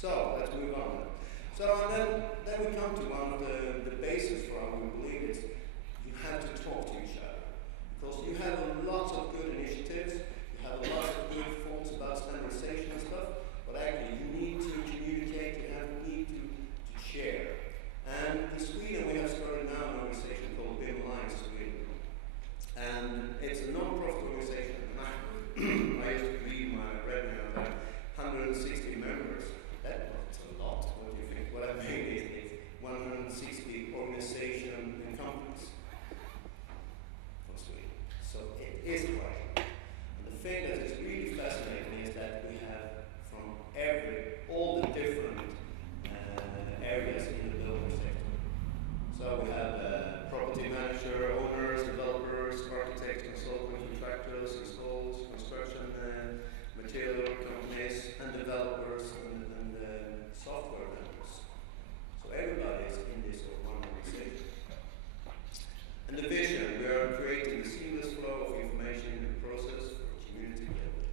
So let's move on. So then we come to one of the bases for how we believe is you have to talk to each other. Because you have a lot of good initiatives, you have a lot of good thoughts about standardization and stuff, but actually you need to communicate, you need to share. And in Sweden we have started now an organization called BIM Alliance Sweden. And it's a non-profit organization. And I used to read my revenue of 160 members. That's a lot. What do you think? What I made is 160 organizations and companies from Sweden. So it is quite. And the thing that is really fascinating is that we have from all the different areas in the building sector. So we have property manager, owners, developers, architects, consultants, contractors, installs, construction, material companies, and developers, and software vendors. So everybody is in this one organization. And the vision, we are creating a seamless flow of information and process for community building.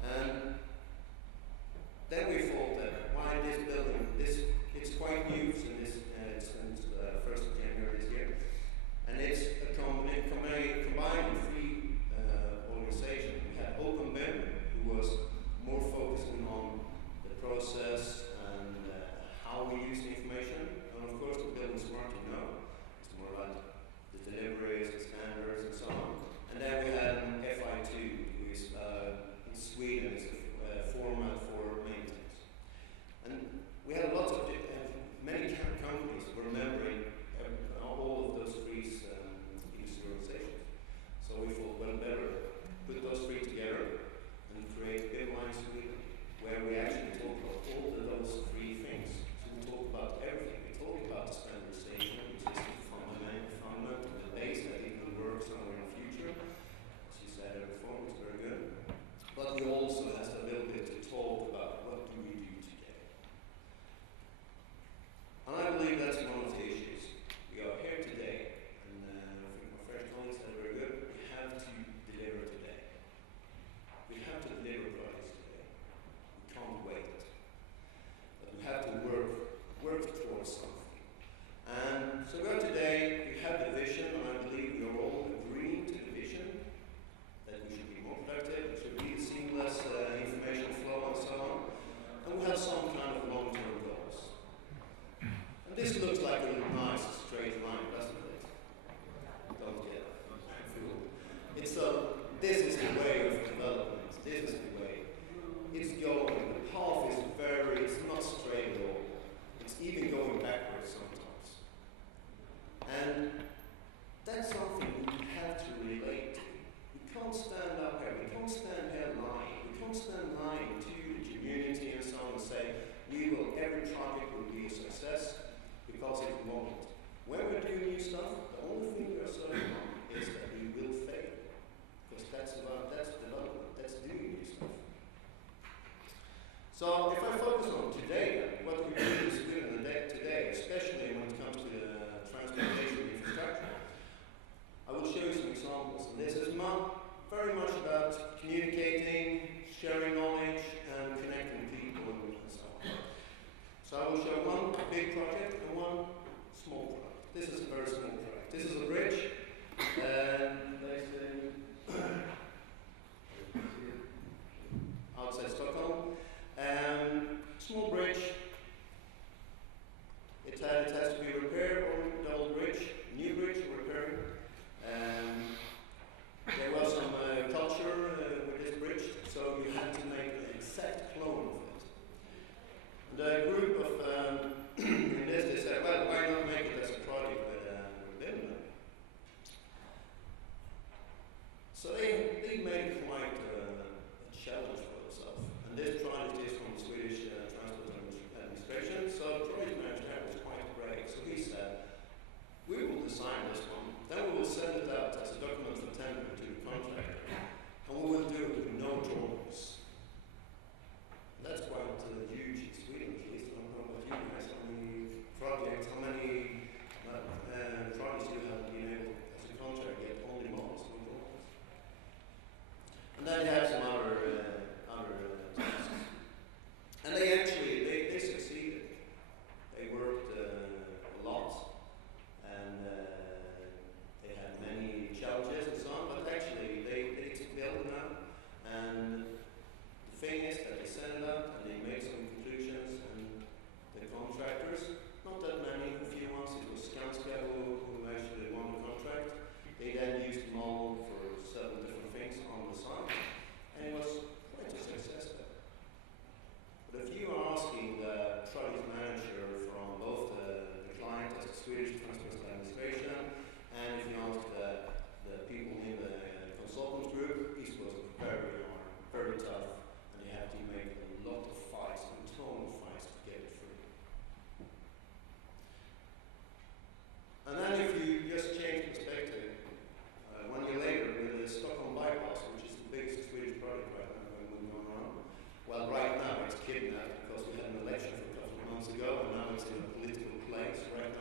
And then we thought that why this building, it's quite new since 1st of January this year. And it's a combined free organization. We had Open BIM, who was more focusing on the process and how we use the information. And of course, the building smart, you know, it's more about the deliveries, the standards, and so on. And then we had FI2, who is in Sweden, it's a format for maintenance. And we had lots of many companies were remembering all of those three industry organizations. So we thought, well, better put those three together and create BIM Alliance Sweden, where we actually talk about all of those three things. So we talk about everything. We talk about standardization, which is the fundamental, the base that it will work somewhere in the future. As you said, reform is very good. But we also have the ability to talk about what do we do today. And I believe that's one of the issues. We are here today, and I think my French colleagues said very good. We have to deliver today. We have to deliver projects today. We can't wait. But we have to work towards something. And so we are today, we have the vision, and I believe we are all agreeing to the vision that we should be more productive, it should be a seamless information flow and so on. And we have some kind of long-term goals. And this looks like a nice straight line, doesn't it? Don't get fooled. This is the way of development. This is the way. It's going. The path is it's not straight at all. It's even going backwards sometimes. And that's something we have to relate to. We can't stand up here. We can't stand here lying. We can't stand lying to the community and so on and say, every project will be a success because it won't. When we're doing new stuff, the only thing we are certain on is that we will fail. Because that's development, that's doing new stuff. So if I focus on today, what we do in Sweden today, especially when it comes to the transportation infrastructure, I will show you some examples. And this is very much about communicating, sharing knowledge, and connecting people and so on. So I will show one big project and one small project. This is a very small project. This is a bridge, and outside Stockholm. Small bridge. It has to be repaired, or the old bridge, new bridge, repairing. There was some culture with this bridge, so you had to make an exact clone of it. The group of in this, they said, well, why not make it as a project with BIM? So they made it quite a challenge for themselves. And this project is from the Swedish Transport Administration, so the project manager was quite brave. So he said, we will design this one, then we will send it out as a document for tender to the contractor, and we will do it with no drawings. And that's quite huge in Sweden, at least.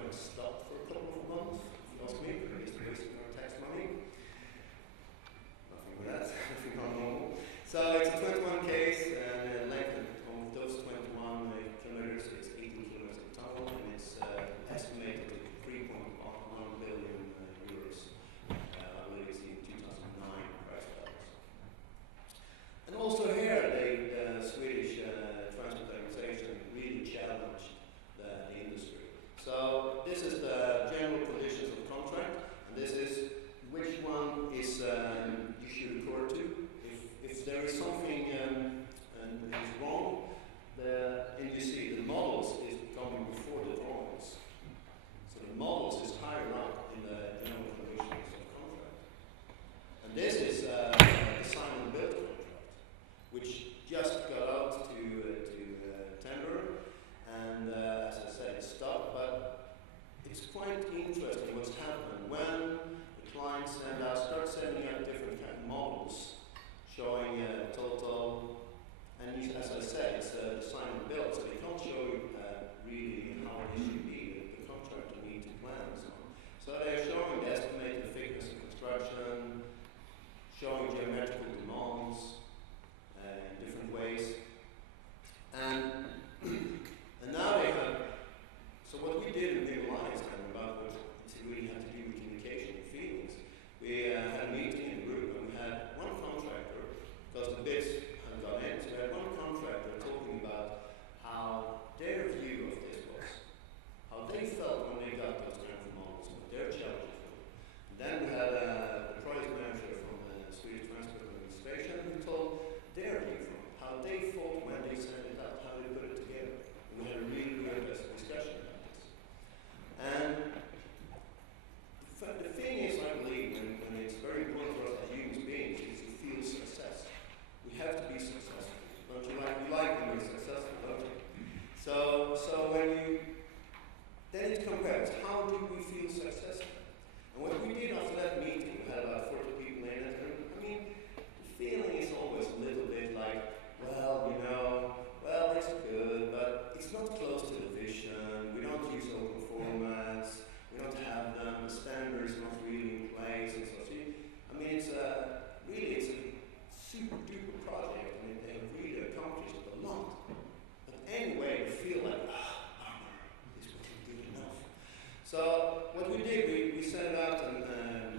project stopped for a couple of months, if you ask me, because it's wasting our tax money. Nothing with that, nothing normal. So it's a 21 case, and length of those 21 kilometers is 18 kilometers of tunnel, and it's estimated at 3.1 billion euros. I believe it's in 2009 price levels. And also here, the Swedish transport organization really challenged the industry. So this is the general conditions of the contract, and this is which one is you should record to. If there is something and is wrong, and you see the models is coming before the drawings. So the models is higher up in the general conditions of the contract. And this is the design and build contract, which just got out to tender, and as I said, it stopped, but it's quite interesting what's happened when the clients start sending out different kind of models showing total, and as I said, it's design and build, so they can't show you really how it should be. The contractor needs to plan and so on. So they're showing the estimated thickness of construction, showing geometrical demands in different ways, and now they have. So what we did in BIM Alliance about what it really had to do with communication and feelings, we had a meeting in the group, and we had one contractor, because the bids had gone in, so we had one contractor talking about how their view of this was, how they felt when they got those kind of models, what their challenges were. And then we had the project manager from the Swedish Transport Administration who told their view from it, how they thought when they sent it out, how they put it together. And we had a really good discussion about this. And the thing is, I believe, when it's very important for us as human beings, is to feel success. We have to be successful. Don't you like? You like when we're successful, don't you? So when you, then it compares, how do we feel successful? And what we did after that meeting, we had about 40 people in it, and I mean, the feeling is always a little bit like, well, it's good, but it's not close to the vision, we don't use open formats, we don't have them, the standard is not really in place, and so I mean, it's a super duper project, and they have really accomplished a lot. But anyway, we feel like, this wasn't good enough. So what we did, we sent out a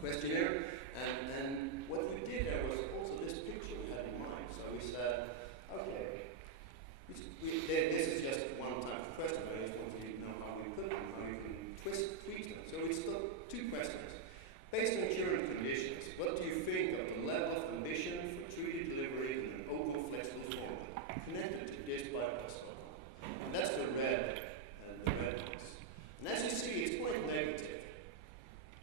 questionnaire, and what we did there was also this picture we had in mind. So we said, okay, this is just one type of question, but I just want you to know how we put them, how you can tweak them. So we stuck two questions. Based on current conditions, what do you think of the level of ambition for 3D delivery in an open, flexible format, connected to this bypass? And that's the red ones. And as you see, it's quite negative.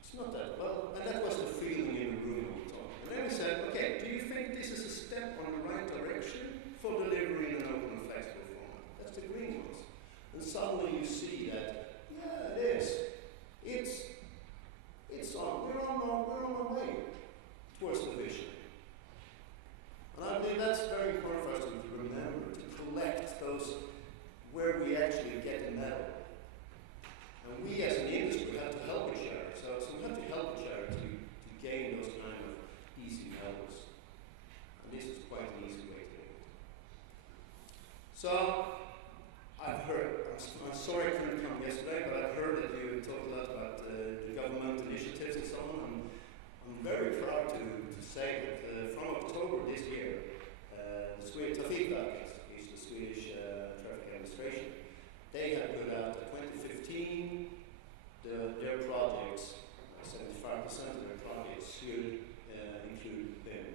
It's not that well, and that was the feeling in the room we talked. And then we said, okay, do you think this is a step on the right direction for delivery in an open and flexible format? That's the green ones. And suddenly you see that, yeah, it is. We're on our way towards the vision. And I believe that's very important for us to remember, to collect those where we actually get the medal. And we as an industry have to help each other. So we have to help each other to gain those kind of easy medals. And this is quite an easy way to do it. So I've heard, I'm sorry I couldn't come yesterday, but I've heard that you talked a lot about the government initiatives and so on. I'm very proud to say that from October this year, the Swedish Trafikverket, is the Swedish traffic administration, they have put out 2015, their projects, 75% of their projects should include BIM.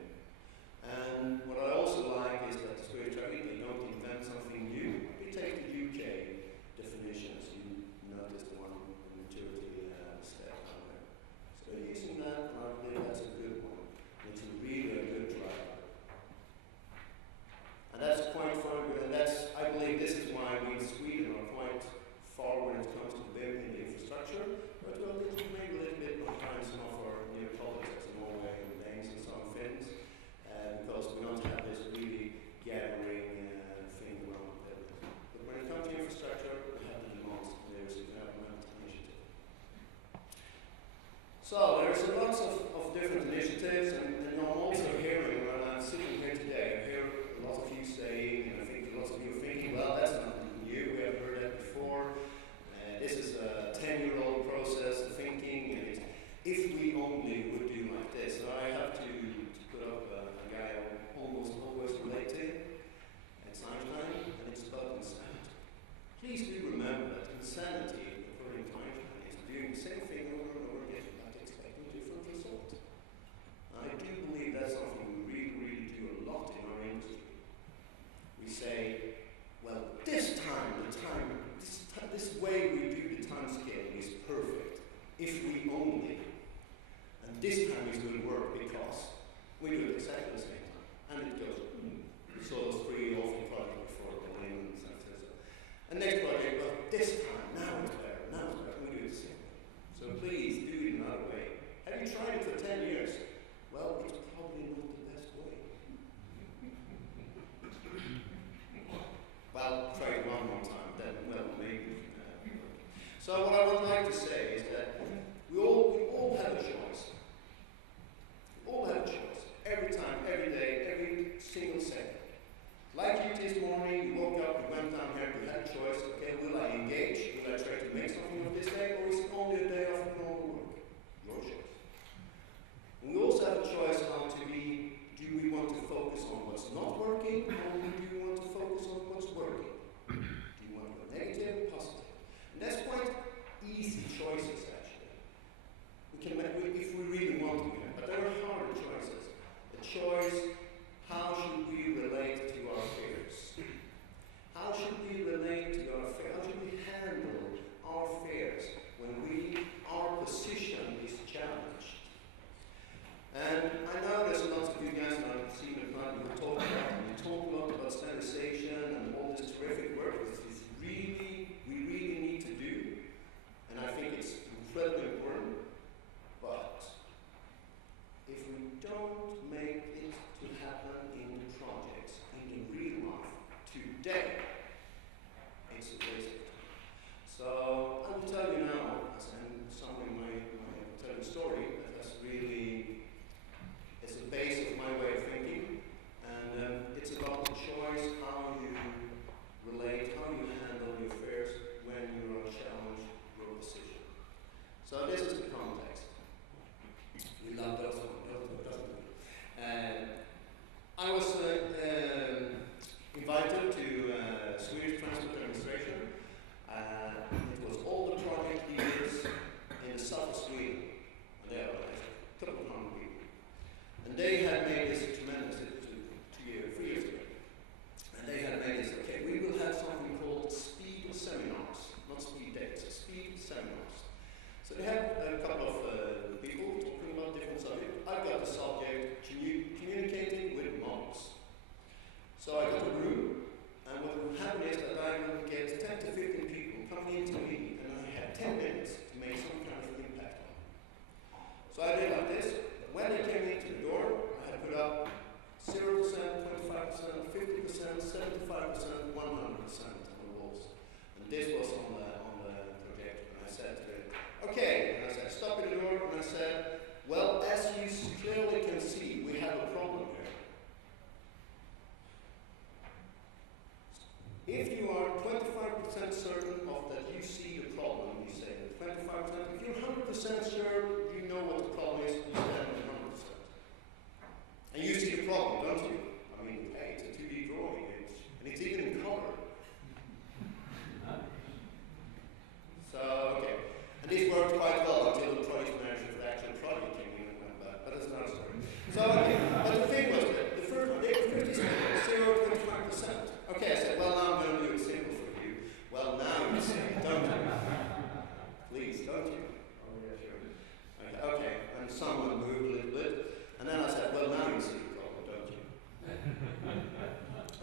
And what I also like is that the Swedish Traffic, they don't invent something new. They take the UK definitions. You notice the one in maturity step down there. So they're using that, and I believe that's a good one. It's really a good driver. And that's quite So what I would like to say is that we all have a choice. We all have a choice. Every time, every day, every single second. Like you this morning, you woke up, you went down here, you had a choice. Okay, will I engage? Will I try to make something of this day? Or is it only a day of normal work? Your choice. And we also have a choice how to be, do we want to focus on what's not working, or do we want to focus on what's working? Do you want to go negative or positive? And that's quite easy choices, actually. We can make, if we really want to, but there are harder choices. A choice, how should we relate to our fears? How should we relate to our fears? How should we handle our fears when our position is challenged? And I know there's lots of you guys, and I've seen the plan you talk a lot about standardization and all this terrific work. This is we really need to do, and I think it's incredibly important. But if we don't make it to happen in the projects, in the real life, today, it's a waste of time. So I will tell you now, as I'm summing my telling story, that that's really, it's the base of my way of thinking, and it's about the choice, how you relate, how you handle your affairs when you are challenged your position. So this is the context. We love those ones, doesn't we? I was invited to Swedish Transport Administration. It was all the project leaders in the south of Sweden. And there were a couple of hundred people. And they had made this tremendous, 3 years ago. And they had made this, okay, we will have something called speed seminars, not speed dates, speed seminars. So they had a couple of people talking about different subjects. I got the subject, communicating with monks. So I got a room, and what would happen is that I would get 10 to 15 people coming into me, and I had 10 minutes to make some kind of impact on them. So I did like this. When they came into the door, I had put up 0%, 25%, 50%, 75%, 100% on the walls. And this was on the projector. And I said to it, okay, and I said, stop at the door, and I said, well, as you clearly can see, we have a problem here. If you are 25% certain of that you see the problem, you say that 25%. If you're 100% sure you know what the problem is, you stand on 100%. And you see the problem, don't you? I mean, hey, it's a 2D drawing, and it's even in color. So, okay. And this worked quite well until the project manager for the actual project came in and went back, but that's another story. So, okay, but the thing was that the first one, they were 50 seconds, 0 to 25%. Okay, I said, well, now I'm going to do it simple for you. Well, now you say, don't you? Please, don't you? Oh, yeah, sure. Okay, and someone moved a little bit, and then I said, well, now you see the problem, don't you?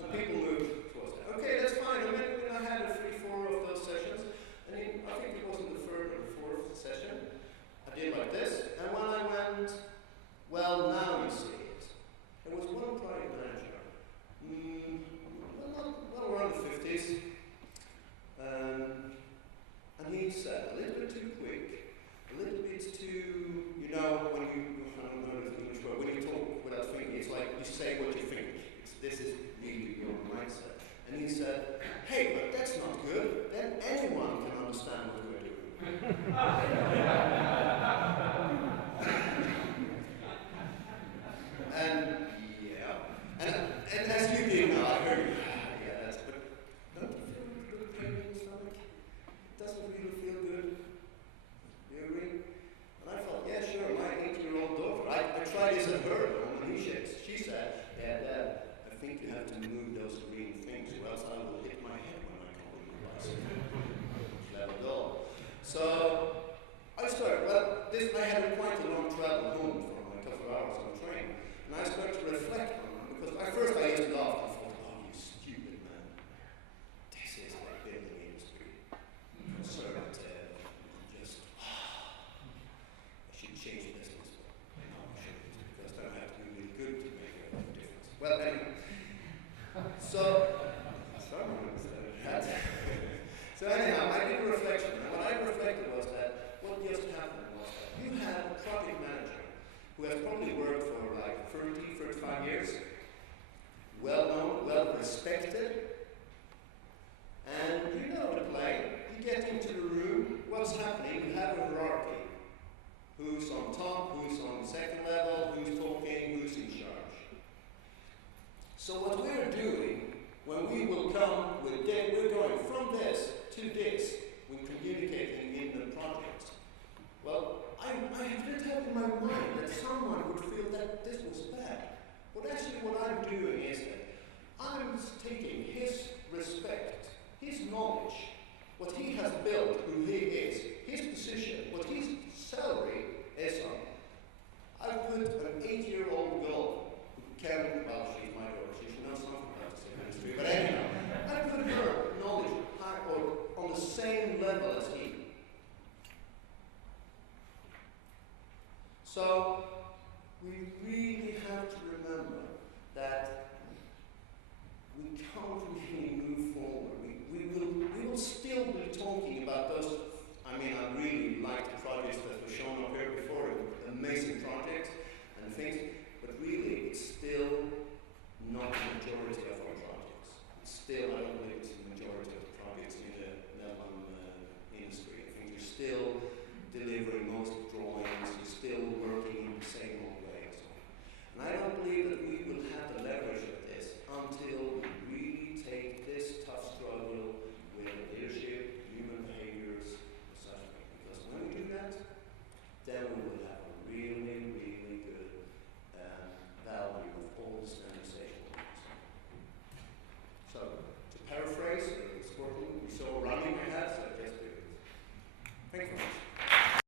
And people moved towards that. Okay, that's fine. And then I had 3-4 of those sessions, and I think it was in the third or the fourth session, I did like this, and when I went, well, now you see it. There was one project manager, well around the 50s, and he said a little bit too quick, a little bit too, you know, when you, I don't know the English word, when you talk without thinking, it's like you say what you think. This is really your mindset. And he said, hey, but that's not good. Then anyone can understand what we're doing. And yeah, and as you did now, I heard you. Yeah, that's good. Don't you feel a little pain in the stomach? It doesn't really feel good. You agree? And I thought, yeah, sure, my 8-year-old daughter. I tried this at her home, and she said, yeah, Dad, I think you have to move those green things, or else I will hit my head when I come in the class. Clever doll. So I started this was bad. But actually what I'm doing is that I'm taking his